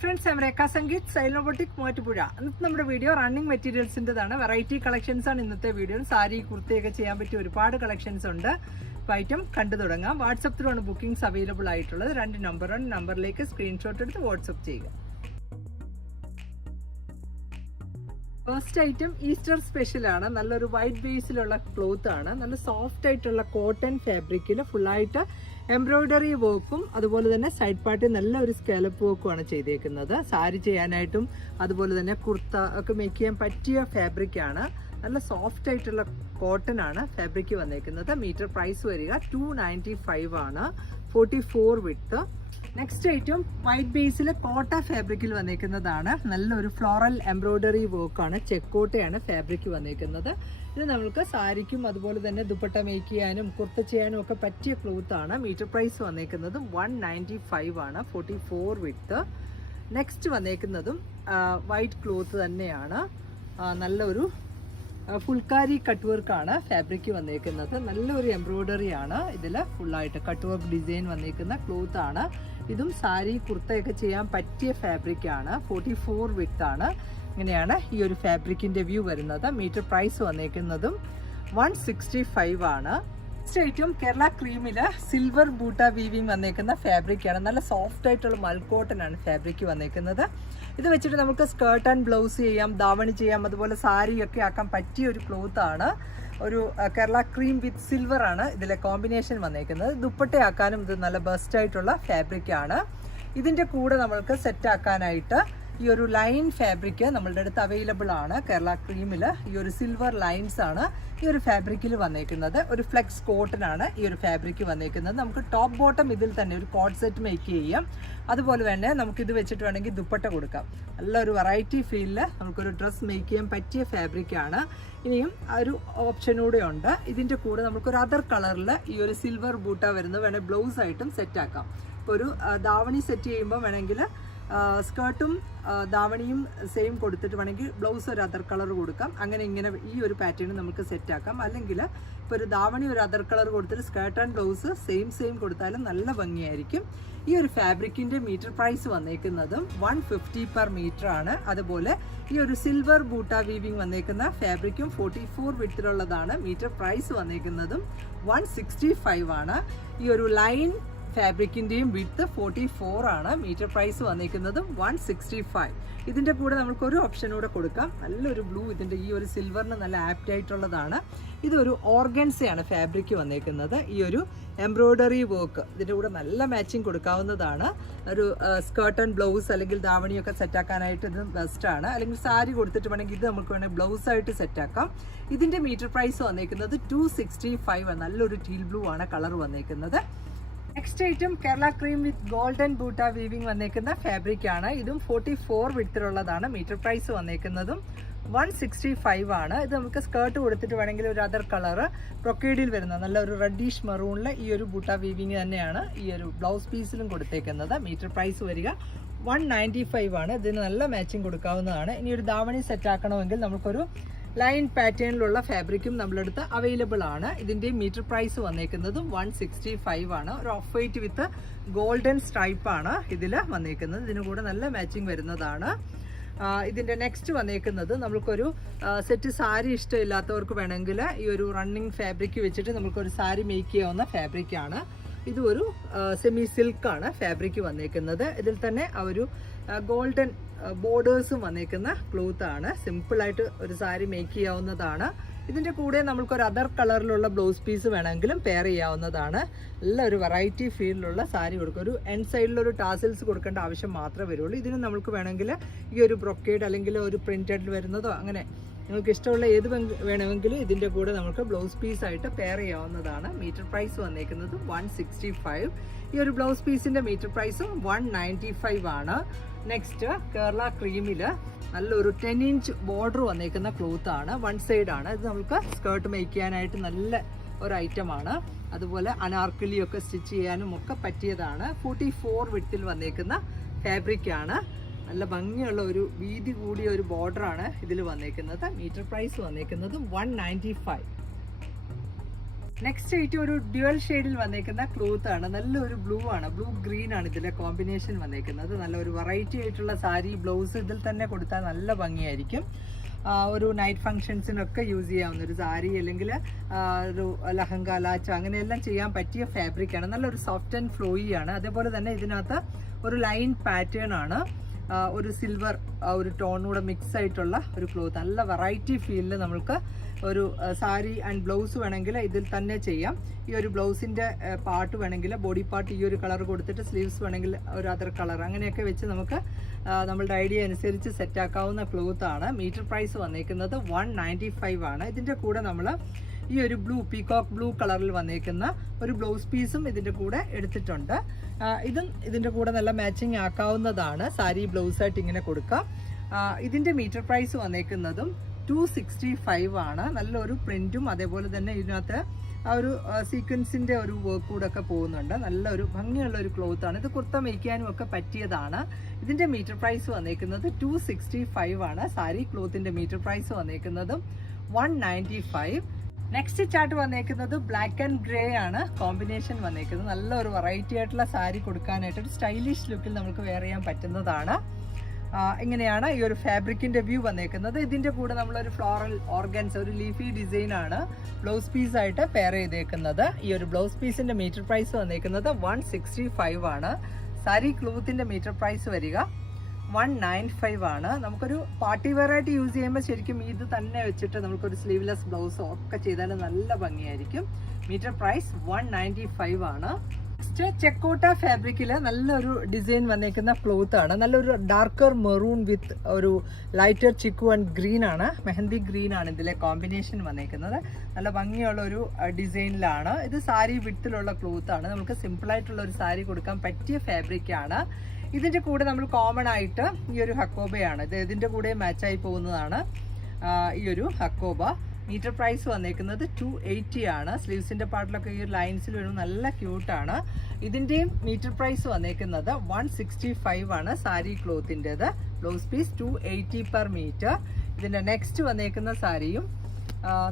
Friends M Rekha Sangeeth സൈലോബോട്ടിക് മൂവാറ്റുപുഴ ഇന്നത്തെ നമ്മുടെ വീഡിയോ റണ്ണിങ് മെറ്റീരിയൽസിന്റെതാണ് വെറൈറ്റി കളക്ഷൻസ് ആണ് ഇന്നത്തെ വീഡിയോയിൽ സാരി കുർത്തിയൊക്കെ ചെയ്യാൻ പറ്റിയ ഒരുപാട് കളക്ഷൻസ് ഉണ്ട്. അപ്പോൾ ഐറ്റം കണ്ടു തുടങ്ങാം. വാട്സപ്പ് ത്രൂ ആണ് ബുക്കിംഗ്സ് അവൈലബിൾ ആയിട്ടുള്ളത്. രണ്ട് നമ്പർ നമ്പറാണ് നമ്പറിലേക്ക് സ്ക്രീൻഷോട്ട് എടുത്ത് വാട്സപ്പ് ചെയ്യുക. ഫസ്റ്റ് ഐറ്റം ഈസ്റ്റർ സ്പെഷ്യൽ ആണ്. നല്ലൊരു വൈറ്റ് ബേസിലുള്ള ക്ലോത്ത് ആണ്. നല്ല സോഫ്റ്റ് ആയിട്ടുള്ള കോട്ടൺ ഫാബ്രിക്കിൽ ഫുള്ളായിട്ട് എംബ്രോയിഡറി വർക്കും അതുപോലെ തന്നെ സൈഡ് പാർട്ടിൽ നല്ല ഒരു സ്കാലപ്പ് വർക്കുമാണ് ചെയ്തേക്കുന്നത്. സാരി ചെയ്യാനായിട്ടും അതുപോലെ തന്നെ കുർത്ത ഒക്കെ മേക്ക് ചെയ്യാൻ പറ്റിയ ഫാബ്രിക് ആണ്. നല്ല സോഫ്റ്റ് ആയിട്ടുള്ള കോട്ടൺ ആണ് ഫാബ്രിക് വന്നേക്കുന്നത്. മീറ്റർ പ്രൈസ് വരിക ടു നയന്റി ഫൈവ് ആണ്. Forty four width next item white ബേസിൽ കോട്ട ഫാബ്രിക്കിൽ വന്നേക്കുന്നതാണ്. നല്ലൊരു ഫ്ലോറൽ എംബ്രോയിഡറി വർക്കാണ് ചെക്കോട്ടയാണ് ഫാബ്രിക് വന്നേക്കുന്നത്. ഇത് നമുക്ക് സാരിക്കും അതുപോലെ തന്നെ ദുപ്പട്ട മേക്ക് ചെയ്യാനും കുർത്ത ചെയ്യാനും ഒക്കെ പറ്റിയ ക്ലോത്ത് ആണ്. മീറ്റർ പ്രൈസ് വന്നേക്കുന്നതും വൺ നയന്റി ഫൈവ് ആണ് ഫോർട്ടി ഫോർ വിത്ത് നെക്സ്റ്റ് വന്നേക്കുന്നതും വൈറ്റ് ക്ലോത്ത് തന്നെയാണ്. നല്ലൊരു ഫുൾക്കാരി കട്ട് വർക്കാണ് ഫാബ്രിക് വന്നേക്കുന്നത്. നല്ലൊരു എംബ്രോയ്ഡറി ആണ്. ഇതിൽ ഫുള്ളായിട്ട് കട്ട് വർക്ക് ഡിസൈൻ വന്നേക്കുന്ന ക്ലോത്ത് ആണ്. ഇതും സാരി കുർത്തയൊക്കെ ചെയ്യാൻ പറ്റിയ ഫാബ്രിക് ആണ്. ഫോർട്ടി ഫോർ വിത്ത് ആണ്. ഇങ്ങനെയാണ് ഈ ഒരു ഫാബ്രിക്കിന്റെ വ്യൂ വരുന്നത്. മീറ്റർ പ്രൈസ് വന്നേക്കുന്നതും വൺ സിക്സ്റ്റി ഫൈവ് ആണ്. നെക്സ്റ്റ് ഐറ്റം കേരള ക്രീമിൽ സിൽവർ ബൂട്ട വീവിങ് വന്നേക്കുന്ന ഫാബ്രിക്കാണ് നല്ല സോഫ്റ്റ് ആയിട്ടുള്ള മൽക്കോട്ടനാണ് ഫാബ്രിക് വന്നേക്കുന്നത്. ഇത് വെച്ചിട്ട് നമുക്ക് സ്കേർട്ട് ആൻഡ് ബ്ലൗസ് ചെയ്യാം ദാവണി ചെയ്യാം അതുപോലെ സാരിയൊക്കെ ആക്കാൻ പറ്റിയ ഒരു ക്ലോത്ത് ആണ്. ഒരു കേരള ക്രീം വിത്ത് സിൽവർ ആണ് ഇതിലെ കോമ്പിനേഷൻ വന്നേക്കുന്നത്. ദുപ്പട്ടയാക്കാനും ഇത് നല്ല ബെസ്റ്റ് ആയിട്ടുള്ള ഫാബ്രിക് ആണ്. ഇതിന്റെ കൂടെ നമ്മൾക്ക് സെറ്റ് ആക്കാനായിട്ട് ഈ ഒരു ലൈൻ ഫാബ്രിക് നമ്മളുടെ അടുത്ത് അവൈലബിൾ ആണ്. കേരള ക്രീമിൽ ഈ ഒരു സിൽവർ ലൈൻസ് ആണ് ഈ ഒരു ഫാബ്രിക്കിൽ വന്നേക്കുന്നത്. ഒരു ഫ്ലെക്സ് കോട്ടൺ ആണ് ഈ ഒരു ഫാബ്രിക് വന്നേക്കുന്നത്. നമുക്ക് ടോപ്പ് ബോട്ടം ഇതിൽ തന്നെ ഒരു കോട്ട് സെറ്റ് മേക്ക് ചെയ്യാം. അതുപോലെ തന്നെ നമുക്ക് ഇത് വെച്ചിട്ട് വേണമെങ്കിൽ ദുപ്പട്ട കൊടുക്കാം. നല്ലൊരു വെറൈറ്റി ഫീലിൽ നമുക്കൊരു ഡ്രസ്സ് മേക്ക് ചെയ്യാൻ പറ്റിയ ഫാബ്രിക് ആണ്. ഇനിയും ഒരു ഓപ്ഷനൂടെ ഉണ്ട്. ഇതിന്റെ കൂടെ നമുക്കൊരു അതർ കളറിൽ ഈ ഒരു സിൽവർ ബൂട്ട വരുന്നത് വേണമെങ്കിൽ ബ്ലൗസ് ആയിട്ടും സെറ്റാക്കാം ഇപ്പോൾ ഒരു ധാവണി സെറ്റ് ചെയ്യുമ്പോൾ വേണമെങ്കിൽ സ്കേർട്ടും ദാവണിയും സെയിം കൊടുത്തിട്ട് വേണമെങ്കിൽ ബ്ലൗസ് ഒരു അതർ കളർ കൊടുക്കാം. അങ്ങനെ ഇങ്ങനെ ഈ ഒരു പാറ്റേൺ നമുക്ക് സെറ്റ് ആക്കാം. അല്ലെങ്കിൽ ഇപ്പോൾ ഒരു ധാവണി ഒരു അതർ കളർ കൊടുത്തിട്ട് skirt and blouse same same കൊടുത്താലും നല്ല ഭംഗിയായിരിക്കും. ഈ ഒരു ഫാബ്രിക്കിന്റെ മീറ്റർ പ്രൈസ് വന്നേക്കുന്നതും വൺ ഫിഫ്റ്റി പെർ മീറ്റർ ആണ്. അതുപോലെ ഈ ഒരു സിൽവർ ബൂട്ട വീവിങ് വന്നേക്കുന്ന ഫാബ്രിക്കും ഫോർട്ടി ഫോർ വിട്ടിലുള്ളതാണ് മീറ്റർ പ്രൈസ് വന്നേക്കുന്നതും വൺ സിക്സ്റ്റി ഫൈവ് ആണ്. ഈ ഒരു ലൈൻ ഫാബ്രിക്കിന്റെയും വിത്ത് ഫോർട്ടി ഫോർ ആണ്. മീറ്റർ പ്രൈസ് വന്നിരിക്കുന്നത് വൺ സിക്സ്റ്റി ഫൈവ് ഇതിന്റെ കൂടെ നമുക്ക് ഒരു ഓപ്ഷൻ കൂടെ കൊടുക്കാം. നല്ലൊരു ബ്ലൂ ഇതിന്റെ ഈ ഒരു സിൽവറിന് നല്ല ആപ്റ്റ് ആയിട്ടുള്ളതാണ്. ഇതൊരു ഓർഗൻസയാണ് ഫാബ്രിക് വന്നിരിക്കുന്നത്. ഈ ഒരു എംബ്രോയ്ഡറി വർക്ക് ഇതിന്റെ കൂടെ നല്ല മാച്ചിങ് കൊടുക്കാവുന്നതാണ്. ഒരു സ്കേർട്ട് ആൻഡ് ബ്ലൗസ് അല്ലെങ്കിൽ ദാവണിയൊക്കെ സെറ്റാക്കാനായിട്ട് ഇത് ബെസ്റ്റാണ് അല്ലെങ്കിൽ സാരി കൊടുത്തിട്ട് വേണമെങ്കിൽ ഇത് നമുക്ക് വേണമെങ്കിൽ ബ്ലൗസ് ആയിട്ട് സെറ്റ് ആക്കാം. ഇതിന്റെ മീറ്റർ പ്രൈസ് വന്നിരിക്കുന്നത് ടു സിക്സ്റ്റി ഫൈവ് നല്ലൊരു ടീൽ ബ്ലൂ ആണ് കളർ വന്നേക്കുന്നത് next item Kerala cream with golden buta weaving വന്നേക്കുന്ന ഫാബ്രിക് ആണ്. ഇതും ഫോർട്ടി ഫോർ വിത്തിലുള്ളതാണ് മീറ്റർ പ്രൈസ് വന്നേക്കുന്നതും. വൺ സിക്സ്റ്റി ഫൈവ് ആണ്. ഇത് നമുക്ക് സ്കേർട്ട് കൊടുത്തിട്ട് വേണമെങ്കിൽ ഒരു അതർ കളർ പ്രൊക്കേഡിൽ വരുന്ന നല്ല ഒരു റെഡിഷ് മെറൂണിൽ ഈ ഒരു ബൂട്ട വീവിങ് തന്നെയാണ് ഈ ഒരു ബ്ലൗസ് പീസിലും കൊടുത്തേക്കുന്നത്. മീറ്റർ പ്രൈസ് വരിക വൺ നയന്റി ഫൈവ് ആണ്. ഇതിന് നല്ല മാച്ചിങ് കൊടുക്കാവുന്നതാണ്. ഇനി ഒരു ദാവണി സെറ്റ് ആക്കണമെങ്കിൽ നമുക്കൊരു ലൈൻ പാറ്റേണിലുള്ള ഫാബ്രിക്കും നമ്മളെടുത്ത് അവൈലബിൾ ആണ്. ഇതിന്റെ മീറ്റർ പ്രൈസ് വന്നേക്കുന്നതും വൺ സിക്സ്റ്റി ഫൈവ് ആണ്. ഒരു off white with golden stripe ആണ് ഇതിൽ വന്നേക്കുന്നത്. ഇതിന് കൂടെ നല്ല മാച്ചിങ് വരുന്നതാണ്. ഇതിന്റെ നെക്സ്റ്റ് വന്നേക്കുന്നത് നമുക്കൊരു സെറ്റ് സാരി ഇഷ്ടമില്ലാത്തവർക്ക് വേണമെങ്കിൽ ഈ ഒരു റണ്ണിങ് ഫാബ്രിക് വെച്ചിട്ട് നമുക്കൊരു സാരി മേക്ക് ചെയ്യാവുന്ന ഫാബ്രിക്കാണ് ആണ്. ഇത് ഒരു സെമി സിൽക്കാണ് ഫാബ്രിക് വന്നേക്കുന്നത്. ഇതിൽ തന്നെ ആ ഒരു ഗോൾഡൻ ബോർഡേഴ്സും വന്നേക്കുന്ന ക്ലോത്ത് ആണ്. സിമ്പിളായിട്ട് ഒരു സാരി മേക്ക് ചെയ്യാവുന്നതാണ്. ഇതിന്റെ കൂടെ നമുക്ക് ഒരു അതർ കളറിലുള്ള ബ്ലൗസ് പീസ് വേണമെങ്കിലും പെയർ ചെയ്യാവുന്നതാണ്. നല്ല ഒരു വെറൈറ്റി ഫീലിലുള്ള സാരി കൊടുക്കും. ഒരു എൻ സൈഡിലൊരു ടാസിൽസ് കൊടുക്കേണ്ട ആവശ്യം മാത്രമേ വരുള്ളൂ. ഇതിന് നമുക്ക് വേണമെങ്കിൽ ഈ ഒരു ബ്രൊക്കേഡ് അല്ലെങ്കിൽ ഒരു പ്രിന്റഡിൽ വരുന്നതോ അങ്ങനെ നിങ്ങൾക്ക് ഇഷ്ടമുള്ള ഏത് വേണമെങ്കിലും ഇതിന്റെ കൂടെ നമുക്ക് ബ്ലൗസ് പീസ് ആയിട്ട് പെയർ ചെയ്യാവുന്നതാണ്. മീറ്റർ പ്രൈസ് വന്നേക്കുന്നത് വൺ സിക്സ്റ്റി ഫൈവ് ഈ ഒരു ബ്ലൗസ് പീസിന്റെ മീറ്റർ പ്രൈസും വൺ നയന്റി ഫൈവ് ആണ്. നെക്സ്റ്റ് കേരള ക്രീമിൽ നല്ലൊരു ടെൻ ഇഞ്ച് ബോർഡർ വന്നേക്കുന്ന ക്ലോത്ത് ആണ്. വൺ സൈഡ് ആണ്. ഇത് നമുക്ക് സ്കേർട്ട് മേക്ക് ചെയ്യാനായിട്ട് നല്ല ഒരു ഐറ്റം ആണ്. അതുപോലെ അനാർക്കലിയൊക്കെ സ്റ്റിച്ച് ചെയ്യാനും ഒക്കെ പറ്റിയതാണ്. ഫോർട്ടി ഫോർ വിട്ടിൽ വന്നേക്കുന്ന ഫാബ്രിക് ആണ്. നല്ല ഭംഗിയുള്ള ഒരു വീതി കൂടിയ ഒരു ബോർഡർ ആണ് ഇതിൽ വന്നേക്കുന്നത്. മീറ്റർ പ്രൈസ് വന്നേക്കുന്നത് one ninety five next item ഒരു ഡ്യുവൽ ഷെയ്ഡിൽ വന്നേക്കുന്ന ക്ലോത്ത് ആണ്. നല്ലൊരു ബ്ലൂ ആണ്. ബ്ലൂ ഗ്രീൻ ആണ് ഇതിന്റെ കോമ്പിനേഷൻ വന്നേക്കുന്നത്. നല്ല ഒരു വെറൈറ്റി ആയിട്ടുള്ള സാരി ബ്ലൗസ് ഇതിൽ തന്നെ കൊടുത്താൽ നല്ല ഭംഗിയായിരിക്കും. ഒരു നൈറ്റ് ഫങ്ഷൻസിനൊക്കെ യൂസ് ചെയ്യാവുന്ന ഒരു സാരി അല്ലെങ്കിൽ ഒരു ലഹങ്ക ലാച്ച അങ്ങനെയെല്ലാം ചെയ്യാൻ പറ്റിയ ഫാബ്രിക് ആണ്. നല്ലൊരു സോഫ്റ്റ് ആൻഡ് ഫ്ലോയി ആണ്. അതേപോലെ തന്നെ ഇതിനകത്ത് ഒരു ലൈൻ പാറ്റേൺ ആണ്. ഒരു സിൽവർ ഒരു ടോണൂടെ മിക്സ് ആയിട്ടുള്ള ഒരു ക്ലോത്ത് നല്ല വെറൈറ്റി ഫീലിൽ നമ്മൾക്ക് ഒരു സാരി ആൻഡ് ബ്ലൗസ് വേണമെങ്കിൽ ഇതിൽ തന്നെ ചെയ്യാം. ഈ ഒരു ബ്ലൗസിന്റെ പാർട്ട് വേണമെങ്കിൽ ബോഡി പാർട്ട് ഈ ഒരു കളർ കൊടുത്തിട്ട് സ്ലീവ്സ് വേണമെങ്കിൽ ഒരു അതർ കളർ അങ്ങനെയൊക്കെ വെച്ച് നമുക്ക് നമ്മളുടെ ഐഡിയ അനുസരിച്ച് സെറ്റാക്കാവുന്ന ആണ്. മീറ്റർ പ്രൈസ് വന്നിരിക്കുന്നത് വൺ നയന്റി ഫൈവ് ആണ്. ഇതിന്റെ കൂടെ നമ്മൾ ഈ ഒരു ബ്ലൂ പീകോക്ക് ബ്ലൂ കളറിൽ വന്നിരിക്കുന്ന ഒരു ബ്ലൗസ് പീസും ഇതിന്റെ കൂടെ എടുത്തിട്ടുണ്ട്. ഇതും ഇതിന്റെ കൂടെ നല്ല മാച്ചിങ് ആക്കാവുന്നതാണ്. സാരി ബ്ലൗസ് ആയിട്ട് ഇങ്ങനെ കൊടുക്കാം. ഇതിന്റെ മീറ്റർ പ്രൈസ് വന്നേക്കുന്നതും ടു സിക്സ്റ്റി ഫൈവ് ആണ്. നല്ലൊരു പ്രിന്റും അതേപോലെ തന്നെ ഇതിനകത്ത് ആ ഒരു സീക്വൻസിന്റെ ഒരു വർക്ക് കൂടെ ഒക്കെ പോകുന്നുണ്ട്. നല്ലൊരു ഭംഗിയുള്ള ഒരു ക്ലോത്ത് ആണ്. ഇത് കുർത്ത മേയ്ക്കാനും ഒക്കെ പറ്റിയതാണ്. ഇതിന്റെ മീറ്റർ പ്രൈസ് വന്നേക്കുന്നത് ടു സിക്സ്റ്റി ഫൈവ് ആണ്. സാരി ക്ലോത്തിന്റെ metre price വന്നേക്കുന്നതും one ninety five next chart വന്നേക്കുന്നത് ബ്ലാക്ക് ആൻഡ് ഗ്രേ ആണ്. കോമ്പിനേഷൻ വന്നേക്കുന്നത്. നല്ലൊരു വെറൈറ്റി ആയിട്ടുള്ള സാരി കൊടുക്കാനായിട്ട് ഒരു സ്റ്റൈലിഷ് ലുക്കിൽ നമുക്ക് വെയർ ചെയ്യാൻ പറ്റുന്നതാണ്. ഇങ്ങനെയാണ് ഈ ഒരു ഫാബ്രിക്കിന്റെ വ്യൂ വന്നേക്കുന്നത്. ഇതിന്റെ കൂടെ നമ്മളൊരു ഫ്ലോറൽ ഓർഗൻസ് ഒരു ലീഫി ഡിസൈൻ ആണ് ബ്ലൗസ് പീസ് ആയിട്ട് പെയർ ചെയ്തേക്കുന്നത്. ഈ ഒരു ബ്ലൗസ് പീസിന്റെ മീറ്റർ പ്രൈസ് വന്നേക്കുന്നത് വൺ സിക്സ്റ്റി ഫൈവ് ആണ്. സാരി ക്ലോത്തിന്റെ മീറ്റർ പ്രൈസ് വരിക വൺ നയൻ ഫൈവ് ആണ്. നമുക്കൊരു പാർട്ടി വെയർ ആയിട്ട് യൂസ് ചെയ്യുമ്പോൾ ശരിക്കും ഇത് തന്നെ വെച്ചിട്ട് നമുക്കൊരു സ്ലീവ്ലെസ് ബ്ലൗസോ ഒക്കെ ചെയ്താൽ നല്ല ഭംഗിയായിരിക്കും. Metre price one ninety five ആണ്. നെക്സ്റ്റ് ചെക്കോട്ട ഫാബ്രിക്കിൽ നല്ലൊരു ഡിസൈൻ വന്നേക്കുന്ന ക്ലോത്ത് ആണ്. നല്ലൊരു ഡാർക്കർ മെറൂൺ വിത്ത് ഒരു ലൈറ്റർ ചിക്കു ആൻഡ് ഗ്രീൻ ആണ്. മെഹന്തി ഗ്രീൻ ആണ് ഇതിലെ കോമ്പിനേഷൻ വന്നേക്കുന്നത്. നല്ല ഭംഗിയുള്ള ഒരു ഡിസൈനിലാണ്. ഇത് സാരി വിട്ടിലുള്ള ക്ലോത്ത് ആണ്. നമുക്ക് സിമ്പിൾ ആയിട്ടുള്ള ഒരു സാരി കൊടുക്കാൻ പറ്റിയ ഫാബ്രിക് ആണ്. ഇതിന്റെ കൂടെ നമ്മൾ കോമൺ ആയിട്ട് ഈ ഒരു ഹക്കോബയാണ്. ഇത് ഇതിന്റെ കൂടെ മാച്ചായി പോകുന്നതാണ് ഈ ഒരു ഹക്കോബ. മീറ്റർ പ്രൈസ് വന്നേക്കുന്നത് ടു എയ്റ്റി ആണ്. സ്ലീവ്സിന്റെ പാർട്ടിലൊക്കെ ഈ ലൈൻസിൽ വരും നല്ല ക്യൂട്ടാണ് ഇതിന്റെയും മീറ്റർ പ്രൈസ് വന്നേക്കുന്നത് വൺ സിക്സ്റ്റി ഫൈവ് ആണ് sari ക്ലോത്തിന്റെത് blouse piece two eighty per metre ഇതിന്റെ നെക്സ്റ്റ് വന്നേക്കുന്ന സാരിയും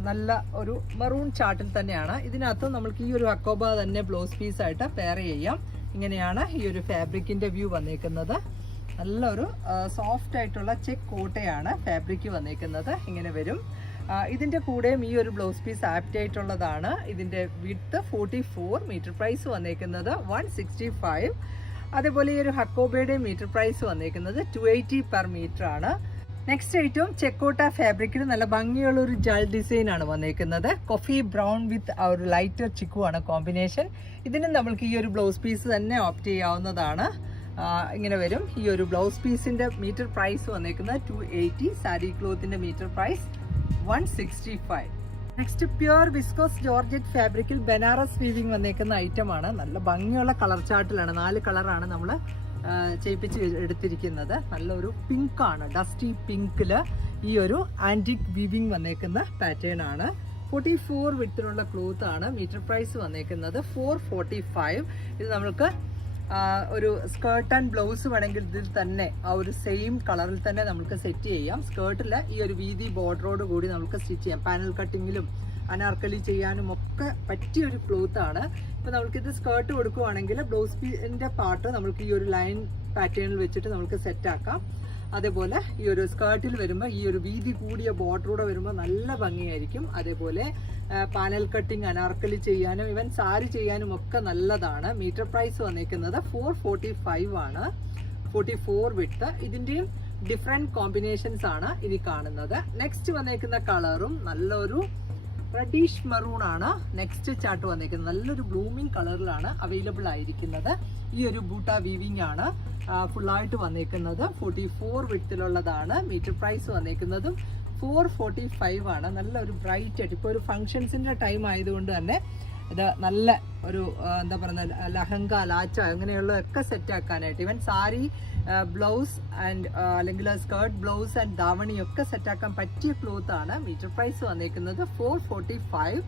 നല്ല ഒരു മെറൂൺ ചാർട്ടിൽ തന്നെയാണ്. ഇതിനകത്ത് നമ്മൾക്ക് ഈ ഒരു അക്കോബ തന്നെ ബ്ലൗസ് പീസ് ആയിട്ട് പെയർ ചെയ്യാം. ഇങ്ങനെയാണ് ഈ ഒരു ഫാബ്രിക്കിന്റെ വ്യൂ വന്നേക്കുന്നത്. നല്ലൊരു സോഫ്റ്റ് ആയിട്ടുള്ള ചെക്ക് കോട്ടയാണ് ഫാബ്രിക് വന്നേക്കുന്നത്. ഇങ്ങനെ വരും. ആ, ഇതിന്റെ കൂടെയും ഈ ഒരു ബ്ലൗസ് പീസ് ആപ്റ്റ് ആയിട്ടുള്ളതാണ്. ഇതിന്റെ width forty four metre price വന്നേക്കുന്നത് വൺ സിക്സ്റ്റി ഫൈവ് അതേപോലെ ഈ ഒരു ഹക്കോബയുടെ മീറ്റർ പ്രൈസ് വന്നേക്കുന്നത് ടു എയ്റ്റി പെർ മീറ്റർ ആണ്. നെക്സ്റ്റ് ഐറ്റം ചെക്കോട്ട ഫാബ്രിക്കിൽ നല്ല ഭംഗിയുള്ള ഒരു ജൽ ഡിസൈൻ ആണ് വന്നേക്കുന്നത്. കോഫി ബ്രൗൺ വിത്ത് ആ ഒരു ലൈറ്റർ ചിക്കു ആണ് കോമ്പിനേഷൻ ഇതിനും നമ്മൾക്ക് ഈ ഒരു ബ്ലൗസ് പീസ് തന്നെ ഓപ്റ്റ് ചെയ്യാവുന്നതാണ്. ഇങ്ങനെ വരും. ഈ ഒരു ബ്ലൗസ് പീസിന്റെ മീറ്റർ പ്രൈസ് വന്നേക്കുന്നത് two eighty sari ക്ലോത്തിന്റെ metre price one sixty five next pure viscose georgette ഫാബ്രിക്കിൽ ബനാറസ് വീവിംഗ് വന്നേക്കുന്ന ആണ് നല്ല ഭംഗിയുള്ള കളർ ചാർട്ടിലാണ് നാല് കളറാണ് നമ്മൾ ചെയ്യിപ്പിച്ച് എടുത്തിരിക്കുന്നത്. നല്ലൊരു പിങ്ക് ആണ് ഡസ്റ്റി പിങ്കിൽ ഈ ഒരു ആന്റിക് വീവിങ് വന്നേക്കുന്ന പാറ്റേൺ ആണ് ഫോർട്ടി ഫോർ വിത്തിലുള്ള ക്ലോത്ത് ആണ് മീറ്റർ പ്രൈസ് വന്നേക്കുന്നത് ഫോർ ഫോർട്ടി ഫൈവ് ഇത് നമ്മൾക്ക് ഒരു സ്കേർട്ട് ആൻഡ് ബ്ലൗസ് വേണമെങ്കിൽ ഇതിൽ തന്നെ ആ ഒരു സെയിം കളറിൽ തന്നെ നമുക്ക് സെറ്റ് ചെയ്യാം. സ്കേർട്ടിൽ ഈ ഒരു വീതി ബോർഡറോട് കൂടി നമുക്ക് സ്റ്റിച്ച് ചെയ്യാം. പാനൽ കട്ടിങ്ങിലും അനാർക്കലി ചെയ്യാനും ഒക്കെ പറ്റിയ ഒരു ക്ലോത്ത് ആണ്. ഇപ്പം നമുക്ക് ഇത് സ്കേർട്ട് കൊടുക്കുവാണെങ്കിൽ ബ്ലൗസ് പീസിന്റെ പാർട്ട് നമുക്ക് ഈ ഒരു ലൈൻ പാറ്റേണിൽ വെച്ചിട്ട് നമുക്ക് സെറ്റ് ആക്കാം. അതേപോലെ ഈ ഒരു സ്കേർട്ടിൽ വരുമ്പോൾ ഈ ഒരു വീതി കൂടിയ ബോർഡറൂടെ വരുമ്പോൾ നല്ല ഭംഗിയായിരിക്കും. അതേപോലെ പാനൽ കട്ടിങ് അനാർക്കലി ചെയ്യാനും ഇവൻ സാരി ചെയ്യാനും ഒക്കെ നല്ലതാണ്. മീറ്റർ പ്രൈസ് വന്നിരിക്കുന്നത് ഫോർ ഫോർട്ടി ഫൈവ് ആണ്. ഫോർട്ടി ഫോർ വിട്ട് ഇതിന്റെയും ഡിഫറെന്റ് കോമ്പിനേഷൻസ് ആണ് ഇനി കാണുന്നത്. നെക്സ്റ്റ് വന്നേക്കുന്ന കളറും നല്ലൊരു റെഡിഷ് മെറൂൺ ആണ് നെക്സ്റ്റ് ചാർട്ട് വന്നിരിക്കുന്നത്. നല്ലൊരു ബ്ലൂമിങ് കളറിലാണ് അവൈലബിൾ ആയിരിക്കുന്നത്. ഈ ഒരു ബൂട്ട വീവിംഗ് ആണ് ഫുള്ളായിട്ട് വന്നേക്കുന്നത് ഫോർട്ടി ഫോർ വിട്ടിലുള്ളതാണ് മീറ്റർ പ്രൈസ് വന്നേക്കുന്നതും ഫോർ ഫോർട്ടി ഫൈവ് ആണ്. നല്ലൊരു ബ്രൈറ്റ് ആയിട്ട് ഇപ്പോൾ ഒരു ഫങ്ഷൻസിന്റെ ടൈം ആയതുകൊണ്ട് തന്നെ ഇത് നല്ല ഒരു എന്താ പറയുക ലഹങ്ക ലാച്ച അങ്ങനെയുള്ളതൊക്കെ സെറ്റ് ആക്കാനായിട്ട്. ഇവൻ സാരി ബ്ലൗസ് ആൻഡ് അല്ലെങ്കിൽ സ്കേർട്ട് ബ്ലൗസ് ആൻഡ് ദാവണിയൊക്കെ സെറ്റാക്കാൻ പറ്റിയ ക്ലോത്ത് ആണ്. മീറ്റർ പ്രൈസ് വന്നേക്കുന്നത് four forty five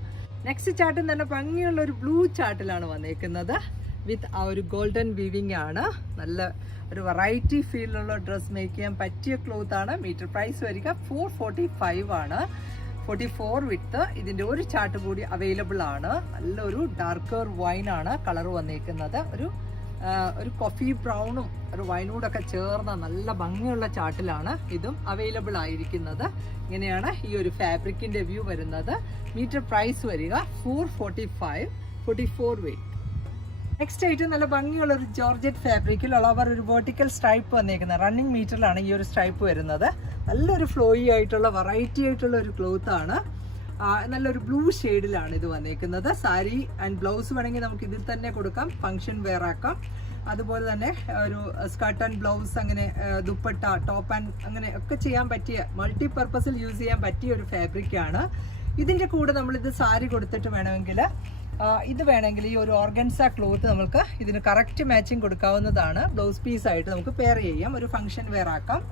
next chart തന്നെ ഭംഗിയുള്ള ഒരു ബ്ലൂ ചാർട്ടിലാണ് വന്നേക്കുന്നത്. വിത്ത് ആ ഒരു ഗോൾഡൻ വീവിംഗ് ആണ്. നല്ല ഒരു വെറൈറ്റി ഫീലിലുള്ള ഡ്രസ്സ് മേക്ക് ചെയ്യാൻ പറ്റിയ ക്ലോത്ത് ആണ്. മീറ്റർ പ്രൈസ് വരിക ഫോർ ഫോർട്ടി ഫൈവ് ആണ്. ഫോർട്ടി ഫോർ വിത്ത് ഇതിന്റെ ഒരു ചാർട്ട് കൂടി അവൈലബിൾ ആണ്. നല്ലൊരു ഡാർക്കർ വൈൻ ആണ് കളർ വന്നേക്കുന്നത്. ഒരു ഒരു കോഫി ബ്രൗണും ഒരു വൈനൂടൊക്കെ ചേർന്ന നല്ല ഭംഗിയുള്ള ചാട്ടിലാണ് ഇതും അവൈലബിൾ ആയിരിക്കുന്നത്. ഇങ്ങനെയാണ് ഈ ഒരു ഫാബ്രിക്കിന്റെ വ്യൂ വരുന്നത്. മീറ്റർ പ്രൈസ് വരിക four forty five forty four weight next ആയിട്ട് നല്ല ഭംഗിയുള്ള ഒരു ജോർജറ്റ് ഫാബ്രിക്കിൽ ഉള്ളവർ ഒരു വെർട്ടിക്കൽ സ്ട്രൈപ്പ് വന്നേക്കുന്നത് റണ്ണിങ് മീറ്ററിലാണ് ഈ ഒരു സ്ട്രൈപ്പ് വരുന്നത്. നല്ലൊരു ഫ്ലോയി ആയിട്ടുള്ള വെറൈറ്റി ആയിട്ടുള്ള ഒരു ക്ലോത്ത് ആണ്. നല്ലൊരു ബ്ലൂ ഷെയ്ഡിലാണ് ഇത് വന്നേക്കുന്നത്. സാരി ആൻഡ് ബ്ലൗസ് വേണമെങ്കിൽ നമുക്ക് ഇതിൽ തന്നെ കൊടുക്കാം. ഫംഗ്ഷൻ വെയർ ആക്കാം. അതുപോലെ തന്നെ ഒരു സ്കർട്ട് ആൻഡ് ബ്ലൗസ് അങ്ങനെ ദുപ്പട്ട ടോപ്പ് ആൻഡ് അങ്ങനെ ഒക്കെ ചെയ്യാൻ പറ്റിയ മൾട്ടി പർപ്പസിൽ യൂസ് ചെയ്യാൻ പറ്റിയ ഒരു ഫാബ്രിക് ആണ്. ഇതിന്റെ കൂടെ നമ്മൾ ഇത് സാരി കൊടുത്തിട്ട് വേണമെങ്കിൽ ഇത് വേണമെങ്കിൽ ഈ ഒരു ഓർഗൻസ ക്ലോത്ത് നമുക്ക് ഇതിന് കറക്റ്റ് മാച്ചിങ് കൊടുക്കാവുന്നതാണ്. ബ്ലൗസ് പീസ് ആയിട്ട് നമുക്ക് പെയർ ചെയ്യാം. ഒരു ഫംഗ്ഷൻ വെയർ ആക്കാം.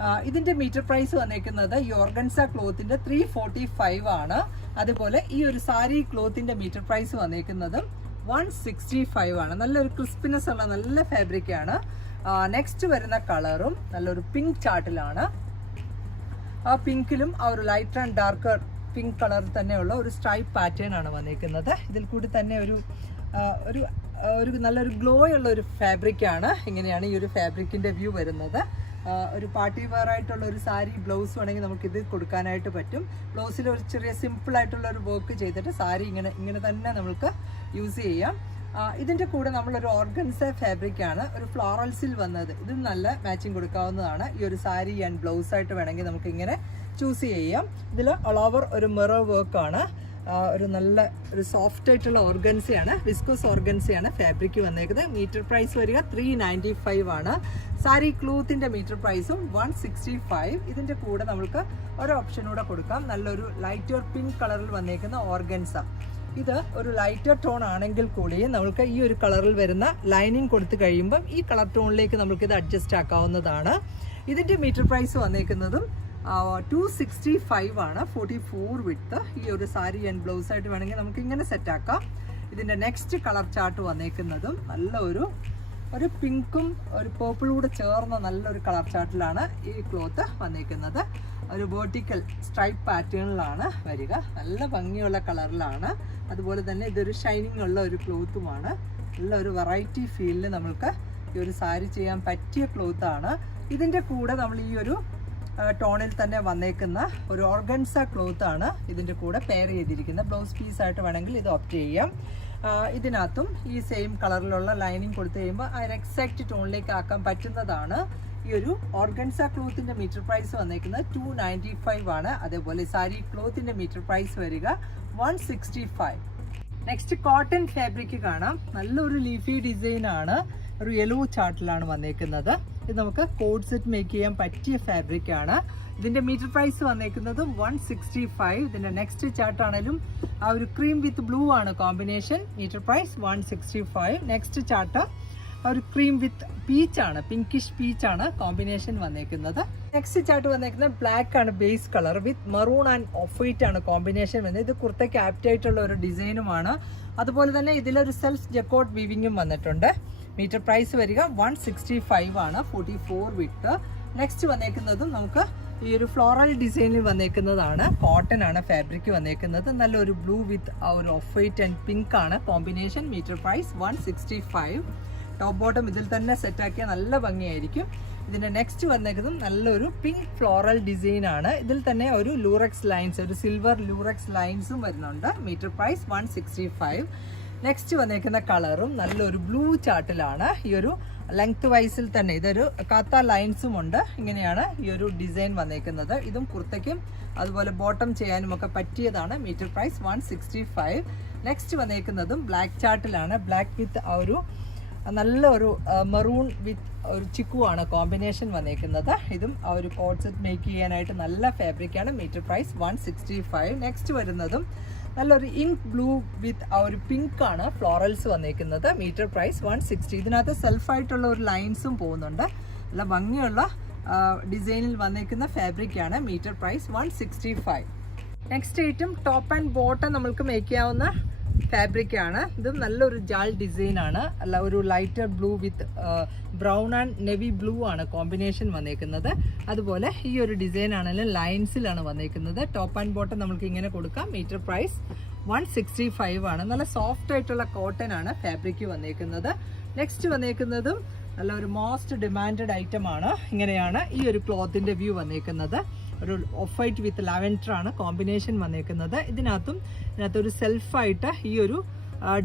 ആ, ഇതിന്റെ മീറ്റർ പ്രൈസ് വന്നേക്കുന്നത് യോർഗൻസ ക്ലോത്തിന്റെ ത്രീ ഫോർട്ടി ഫൈവ് ആണ്. അതുപോലെ ഈ ഒരു സാരി ക്ലോത്തിന്റെ മീറ്റർ പ്രൈസ് വന്നേക്കുന്നതും വൺ സിക്സ്റ്റി ഫൈവ് ആണ്. നല്ലൊരു ക്രിസ്പിനെസ് ഉള്ള നല്ല ഫാബ്രിക് ആണ്. നെക്സ്റ്റ് വരുന്ന കളറും നല്ലൊരു പിങ്ക് ചാർട്ടിലാണ് ആ പിങ്കിലും ആ ഒരു light and darker pink colour തന്നെയുള്ള ഒരു സ്ട്രൈപ്പ് പാറ്റേൺ ആണ് വന്നിരിക്കുന്നത് ഇതിൽ കൂടി തന്നെ ഒരു ഒരു നല്ലൊരു ഗ്ലോ ഉള്ള ഒരു ഫാബ്രിക് ആണ്. ഇങ്ങനെയാണ് ഈ ഒരു ഫാബ്രിക്കിന്റെ വ്യൂ വരുന്നത്. ഒരു പാർട്ടി വെയർ ആയിട്ടുള്ള ഒരു സാരി ബ്ലൗസ് വേണമെങ്കിൽ നമുക്ക് ഇത് കൊടുക്കാനായിട്ട് പറ്റും. ബ്ലൗസിൽ ഒരു ചെറിയ സിമ്പിൾ ആയിട്ടുള്ള ഒരു വർക്ക് ചെയ്തിട്ട് സാരി ഇങ്ങനെ ഇങ്ങനെ തന്നെ നമുക്ക് യൂസ് ചെയ്യാം. ഇതിന്റെ കൂടെ നമ്മളൊരു ഓർഗൻസ ഫാബ്രിക് ആണ്. ഒരു ഫ്ലോറൽസിൽ വന്നത്. ഇത് നല്ല മാച്ചിങ് കൊടുക്കാവുന്നതാണ്. ഈ ഒരു സാരി ആൻഡ് ബ്ലൗസ് ആയിട്ട് വേണമെങ്കിൽ നമുക്ക് ഇങ്ങനെ ചൂസ് ചെയ്യാം. ഇതിൽ ഓൾ ഓവർ ഒരു മിറർ വർക്ക് ആണ്. ആ, ഒരു നല്ല ഒരു സോഫ്റ്റ് ആയിട്ടുള്ള ഓർഗൻസിയാണ്. വിസ്കോസ് ഓർഗൻസിയാണ് ഫാബ്രിക് വന്നേക്കുന്നത്. മീറ്റർ പ്രൈസ് വരിക ത്രീ നയന്റി ഫൈവ് ആണ്. സാരി ക്ലൂത്തിന്റെ മീറ്റർ പ്രൈസും വൺ സിക്സ്റ്റി ഫൈവ് ഇതിന്റെ കൂടെ നമുക്ക് ഒരു ഓപ്ഷൻ കൂടെ കൊടുക്കാം. നല്ലൊരു ലൈറ്റ് ഓർ പിങ്ക് കളറിൽ വന്നേക്കുന്ന ഓർഗൻസ ഇത് ഒരു ലൈറ്റർ ടോൺ ആണെങ്കിൽ കൂടി നമുക്ക് ഈ ഒരു കളറിൽ വരുന്ന ലൈനിങ് കൊടുത്തു കഴിയുമ്പം ഈ കളർ ടോണിലേക്ക് നമുക്കിത് അഡ്ജസ്റ്റ് ആക്കാവുന്നതാണ്. ഇതിന്റെ മീറ്റർ പ്രൈസ് വന്നേക്കുന്നതും ടു സിക്സ്റ്റി ഫൈവ് ആണ് ഫോർട്ടി ഫോർ വിത്ത് ഈ ഒരു സാരി ആൻഡ് ബ്ലൗസ് ആയിട്ട് വേണമെങ്കിൽ നമുക്ക് ഇങ്ങനെ സെറ്റ് ആക്കാം. ഇതിന്റെ നെക്സ്റ്റ് കളർ ചാർട്ട് വന്നേക്കുന്നതും നല്ല ഒരു ഒരു പിങ്കും ഒരു പേർപ്പിളും കൂടെ ചേർന്ന നല്ലൊരു കളർ ചാർട്ടിലാണ് ഈ ക്ലോത്ത് വന്നേക്കുന്നത്. ഒരു വേർട്ടിക്കൽ സ്ട്രൈപ്പ് പാറ്റേണിലാണ് വരിക. നല്ല ഭംഗിയുള്ള കളറിലാണ് അതുപോലെ തന്നെ ഇതൊരു ഷൈനിങ് ഉള്ള ഒരു ക്ലോത്തുമാണ് നല്ല ഒരു വെറൈറ്റി ഫീലിൽ നമ്മൾക്ക് ഈ ഒരു സാരി ചെയ്യാൻ പറ്റിയ ക്ലോത്താണ് ഇതിന്റെ കൂടെ നമ്മൾ ഈ ഒരു ടോണിൽ തന്നെ വന്നേക്കുന്ന ഒരു ഓർഗൻസ ക്ലോത്ത് ആണ് ഇതിന്റെ കൂടെ പെയർ ചെയ്തിരിക്കുന്നത്. ബ്ലൗസ് പീസ് ആയിട്ട് വേണമെങ്കിൽ ഇത് ഓപ്റ്റ് ചെയ്യാം. ഇതിനകത്തും ഈ സെയിം കളറിലുള്ള ലൈനിങ് കൊടുത്തു കഴിയുമ്പോൾ അതിന് എക്സാക്റ്റ് ടോണിലേക്ക് ആക്കാൻ പറ്റുന്നതാണ് ഈ ഒരു ഓർഗൻസ ക്ലോത്തിന്റെ മീറ്റർ പ്രൈസ് വന്നേക്കുന്നത് ടു നയന്റി ഫൈവ് ആണ്. അതേപോലെ സാരി ക്ലോത്തിന്റെ മീറ്റർ പ്രൈസ് വരിക one sixty five next cotton fabric കാണാം. നല്ലൊരു ലീഫി ഡിസൈൻ ആണ്. ഒരു യെല്ലോ ചാർട്ടിലാണ് വന്നേക്കുന്നത്. ഇത് നമുക്ക് കോഡ് സെറ്റ് മേക്ക് ചെയ്യാൻ പറ്റിയ ഫാബ്രിക് ആണ്. ഇതിന്റെ മീറ്റർ പ്രൈസ് വന്നേക്കുന്നത് വൺ സിക്സ്റ്റി ഫൈവ് ഇതിന്റെ നെക്സ്റ്റ് ചാർട്ട് ആണെങ്കിലും ആ ഒരു ക്രീം വിത്ത് ബ്ലൂ ആണ് combination metre price one sixty five next chart ഒരു ക്രീം വിത്ത് പീച്ച് ആണ് പിങ്കിഷ് പീച്ച് ആണ് കോമ്പിനേഷൻ വന്നേക്കുന്നത്. നെക്സ്റ്റ് ചാർട്ട് വന്നേക്കുന്നത് ബ്ലാക്ക് ആണ് base colour with maroon and off white ആണ് കോമ്പിനേഷൻ വരുന്നത്. ഇത് കുർത്തയ്ക്ക് ആപ്റ്റ് ആയിട്ടുള്ള ഒരു ഡിസൈനുമാണ് അതുപോലെ തന്നെ ഇതിലൊരു സെൽഫ് ജക്കോട്ട് വീവിങ്ങും വന്നിട്ടുണ്ട്. മീറ്റർ പ്രൈസ് വരിക വൺ സിക്സ്റ്റി ഫൈവ് ആണ് ഫോർട്ടി ഫോർ വിട്ട് നെക്സ്റ്റ് വന്നേക്കുന്നതും നമുക്ക് ഈ ഒരു ഫ്ലോറൽ ഡിസൈനിൽ വന്നേക്കുന്നതാണ്. കോട്ടൺ ആണ് ഫാബ്രിക് വന്നേക്കുന്നത്. നല്ലൊരു ബ്ലൂ വിത്ത് ഒരു ഓഫ് വൈറ്റ് ആൻഡ് പിങ്ക് ആണ്. Combination metre price one sixty five. Top bottom ഇതിൽ തന്നെ സെറ്റാക്കിയാൽ നല്ല ഭംഗിയായിരിക്കും. ഇതിന്റെ നെക്സ്റ്റ് വന്നേക്കുന്നതും നല്ലൊരു പിങ്ക് ഫ്ലോറൽ ഡിസൈൻ ആണ്. ഇതിൽ തന്നെ ഒരു ലൂറക്സ് ലൈൻസ് ഒരു സിൽവർ ലൂറക്സ് ലൈൻസും വരുന്നുണ്ട്. Metre price one sixty five. Next വന്നിരിക്കുന്ന കളറും നല്ലൊരു ബ്ലൂ ചാർട്ടിലാണ് ഈ ഒരു ലെങ്ത് വൈസിൽ തന്നെ ഇതൊരു കാത്ത ലൈൻസും ഉണ്ട്. ഇങ്ങനെയാണ് ഈ ഒരു ഡിസൈൻ വന്നേക്കുന്നത്. ഇതും കുർത്തയ്ക്കും അതുപോലെ ബോട്ടം ചെയ്യാനും ഒക്കെ പറ്റിയതാണ്. Metre price one sixty five next വന്നേക്കുന്നതും black ചാർട്ടിലാണ് ബ്ലാക്ക് വിത്ത് ആ ഒരു നല്ല ഒരു മെറൂൺ വിത്ത് ഒരു ചിക്കു ആണ് കോമ്പിനേഷൻ വന്നേക്കുന്നത്. ഇതും ആ ഒരു കോഡ്സെറ്റ് മേക്ക് ചെയ്യാനായിട്ട് നല്ല ഫാബ്രിക്കാണ് metre price one sixty five next വരുന്നതും നല്ലൊരു ഇങ്ക് ബ്ലൂ വിത്ത് ആ ഒരു പിങ്ക് ആണ് ഫ്ലോറൽസ് വന്നേക്കുന്നത്. മീറ്റർ പ്രൈസ് വൺ സിക്സ്റ്റി ഇതിനകത്ത് സെൽഫായിട്ടുള്ള ഒരു ലൈൻസും പോകുന്നുണ്ട്. നല്ല ഭംഗിയുള്ള ഡിസൈനിൽ വന്നേക്കുന്ന ഫാബ്രിക്കാണ് metre price one sixty five next item top and bottom നമ്മൾക്ക് മേക്ക് ചെയ്യാവുന്ന ഫാബ്രിക് ആണ്. ഇത് നല്ലൊരു ജാൾ ഡിസൈനാണ്. അല്ല ഒരു lighter blue with brown and navy blue ആണ് കോമ്പിനേഷൻ വന്നേക്കുന്നത്. അതുപോലെ ഈ ഒരു ഡിസൈൻ ആണെങ്കിലും ലൈൻസിലാണ് വന്നേക്കുന്നത്. ടോപ്പ് ആൻഡ് ബോട്ടം നമുക്ക് ഇങ്ങനെ കൊടുക്കാം. Metre price one sixty five ആണ്. നല്ല സോഫ്റ്റ് ആയിട്ടുള്ള കോട്ടൺ ആണ് ഫാബ്രിക് വന്നേക്കുന്നത്. നെക്സ്റ്റ് വന്നേക്കുന്നതും നല്ല ഒരു മോസ്റ്റ് ഡിമാൻഡഡ് ഐറ്റം ആണ്. ഇങ്ങനെയാണ് ഈ ഒരു ക്ലോത്തിന്റെ വ്യൂ വന്നേക്കുന്നത്. ഒരു ഓഫ് വൈറ്റ് വിത്ത് ലാവൻഡർ ആണ് കോമ്പിനേഷൻ വന്നേക്കുന്നത്. ഇതിനകത്തും ഇതിനകത്ത് ഒരു സെൽഫായിട്ട് ഈ ഒരു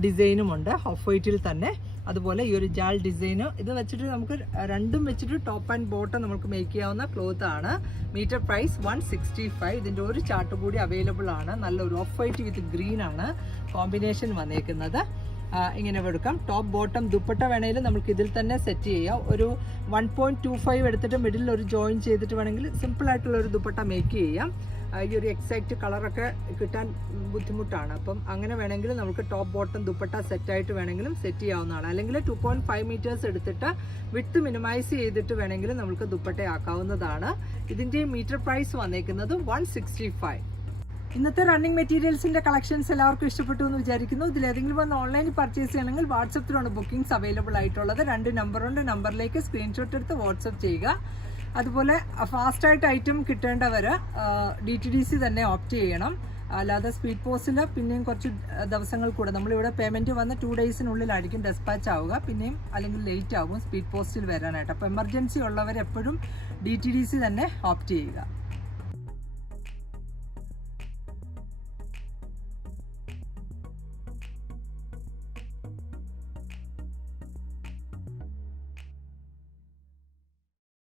ഡിസൈനും ഉണ്ട്. ഓഫ് വൈറ്റിൽ തന്നെ. അതുപോലെ ഈ ഒരു ജാൾ ഡിസൈന്. ഇത് വെച്ചിട്ട് നമുക്ക് രണ്ടും വെച്ചിട്ട് ടോപ്പ് ആൻഡ് ബോട്ടം നമുക്ക് മേക്ക് ചെയ്യാവുന്ന ക്ലോത്ത് ആണ്. Metre price one sixty five ഇതിന്റെ ഒരു ചാർട്ട് കൂടി അവൈലബിൾ ആണ്. നല്ലൊരു ഓഫ് വൈറ്റ് വിത്ത് ഗ്രീൻ ആണ് കോമ്പിനേഷൻ വന്നേക്കുന്നത്. ഇങ്ങനെ എടുക്കാം. ടോപ്പ് ബോട്ടം ദുപ്പട്ട വേണമെങ്കിൽ നമുക്ക് ഇതിൽ തന്നെ സെറ്റ് ചെയ്യാം. ഒരു വൺ പോയിന്റ് ടു ഫൈവ് എടുത്തിട്ട് മിഡിൽ ഒരു ജോയിൻ ചെയ്തിട്ട് വേണമെങ്കിൽ സിമ്പിൾ ആയിട്ടുള്ള ഒരു ദുപ്പട്ട മേക്ക് ചെയ്യാം. ഈ ഒരു എക്സാക്റ്റ് കളറൊക്കെ കിട്ടാൻ ബുദ്ധിമുട്ടാണ്. അപ്പം അങ്ങനെ വേണമെങ്കിൽ നമുക്ക് ടോപ്പ് ബോട്ടം ദുപ്പട്ട സെറ്റായിട്ട് വേണമെങ്കിലും സെറ്റ് ചെയ്യാവുന്നതാണ്. അല്ലെങ്കിൽ ടു പോയിന്റ് ഫൈവ് മീറ്റേഴ്സ് എടുത്തിട്ട് വിട്ട് മിനിമൈസ് ചെയ്തിട്ട് വേണമെങ്കിൽ നമുക്ക് ദുപ്പട്ടയാക്കാവുന്നതാണ്. ഇതിന്റെ മീറ്റർ പ്രൈസ് വന്നേക്കുന്നത് വൺ ഇന്നത്തെ റണ്ണിങ് മെറ്റീരിയൽസിന്റെ കളക്ഷൻസ് എല്ലാവർക്കും ഇഷ്ടപ്പെട്ടു എന്ന് വിചാരിക്കുന്നു. ഇതിൽ ഏതെങ്കിലും ഒന്ന് ഓൺലൈനിൽ പർച്ചേസ് ചെയ്യണമെങ്കിൽ വാട്സപ്പിലാണ് ബുക്കിംഗ്സ് അവൈലബിൾ ആയിട്ടുള്ളത്. രണ്ട് നമ്പറുണ്ട് നമ്പറിലേക്ക് സ്ക്രീൻഷോട്ട് എടുത്ത് വാട്സപ്പ് ചെയ്യുക. അതുപോലെ ഫാസ്റ്റായിട്ട് ഐറ്റം കിട്ടേണ്ടവർ ഡി ടി ഡി സി തന്നെ ഓപ്റ്റ് ചെയ്യണം. അല്ലാതെ സ്പീഡ് പോസ്റ്റിൽ പിന്നെയും കുറച്ച് ദിവസങ്ങൾ കൂടെ. നമ്മളിവിടെ പേയ്മെന്റ് വന്ന് ടു ഡേയ്സിനുള്ളിലായിരിക്കും ഡെസ്പാച്ച് ആവുക. പിന്നെയും അല്ലെങ്കിൽ ലേറ്റ് ആകും സ്പീഡ് പോസ്റ്റിൽ വരാനായിട്ട്. അപ്പോൾ എമർജൻസി ഉള്ളവരെപ്പോഴും ഡി ടി ഡി സി തന്നെ ഓപ്റ്റ് ചെയ്യുക.